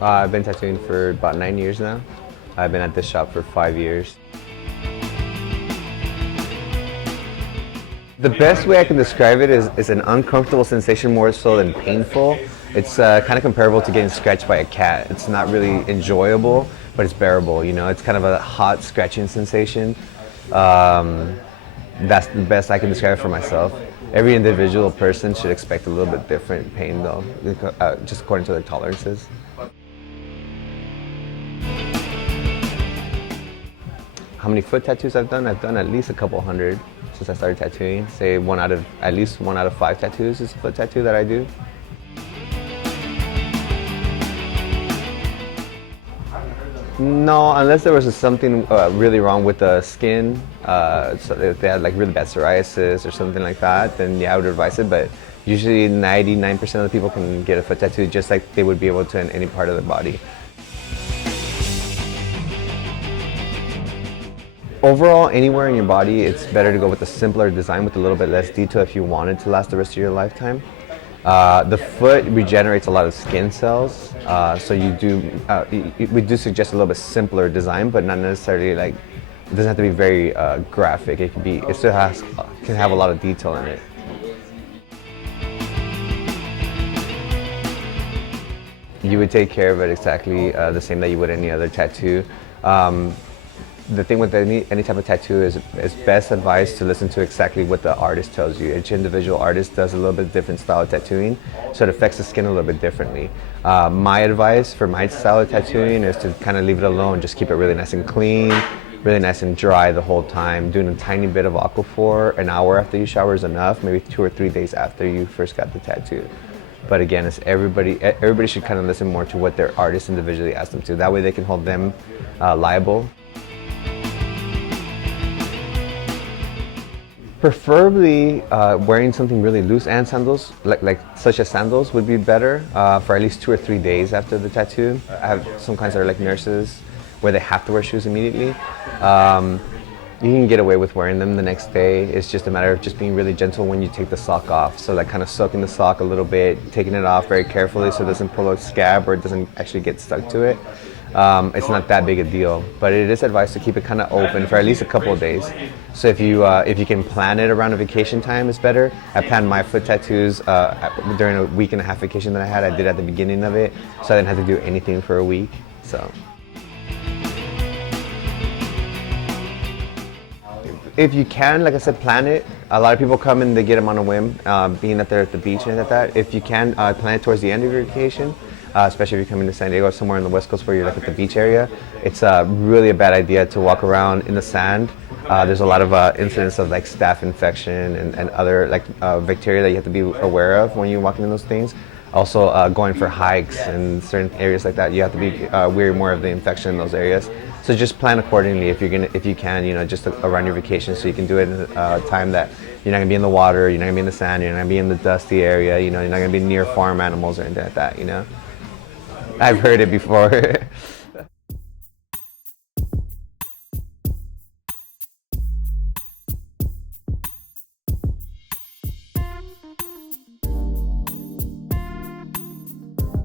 I've been tattooing for about 9 years now. I've been at this shop for 5 years. The best way I can describe it is an uncomfortable sensation more so than painful. It's kind of comparable to getting scratched by a cat. It's not really enjoyable, but it's bearable. You know, it's kind of a hot scratching sensation. That's the best I can describe it for myself. Every individual person should expect a little bit different pain though, just according to their tolerances. How many foot tattoos I've done? I've done at least a couple hundred since I started tattooing. Say at least 1 out of 5 tattoos is a foot tattoo that I do. No, unless there was something really wrong with the skin, so if they had like really bad psoriasis or something like that, then yeah, I would advise it. But usually 99% of the people can get a foot tattoo just like they would be able to in any part of their body. Overall, anywhere in your body, it's better to go with a simpler design with a little bit less detail if you want it to last the rest of your lifetime. The foot regenerates a lot of skin cells, so we do suggest a little bit simpler design, but not necessarily like, it doesn't have to be very graphic. It still can have a lot of detail in it. You would take care of it exactly the same that you would any other tattoo. The thing with any type of tattoo is it's best advised to listen to exactly what the artist tells you. Each individual artist does a little bit different style of tattooing, so it affects the skin a little bit differently. My advice for my style of tattooing is to kind of leave it alone. Just keep it really nice and clean, really nice and dry the whole time. Doing a tiny bit of aquaphor an hour after you shower is enough, maybe 2 or 3 days after you first got the tattoo. But again, it's everybody should kind of listen more to what their artist individually asks them to. That way they can hold them liable. Preferably wearing something really loose, and sandals, such as sandals, would be better for at least 2 or 3 days after the tattoo. I have some clients that are like nurses, where they have to wear shoes immediately. You can get away with wearing them the next day. It's just a matter of just being really gentle when you take the sock off. So like kind of soaking the sock a little bit, taking it off very carefully so it doesn't pull a scab or it doesn't actually get stuck to it. It's not that big a deal, but it is advised to keep it kind of open for at least a couple of days. So if you can plan it around a vacation time, it's better. I planned my foot tattoos during a week and a half vacation that I had. I did at the beginning of it, so I didn't have to do anything for a week. So if you can, like I said, plan it. A lot of people come and they get them on a whim, being that they're at the beach and at that. If you can, plan it towards the end of your vacation. Especially if you're coming to San Diego or somewhere on the West Coast where you're like at the beach area. It's really a bad idea to walk around in the sand. There's a lot of incidents of like staph infection and other like bacteria that you have to be aware of when you're walking in those things. Also going for hikes in certain areas like that, you have to be wary more of the infection in those areas. So just plan accordingly if you can, you know, just around your vacation, so you can do it in a time that you're not gonna be in the water, you're not gonna be in the sand, you're not gonna be in the dusty area, you know, you're not gonna be near farm animals or anything like that, you know. I've heard it before.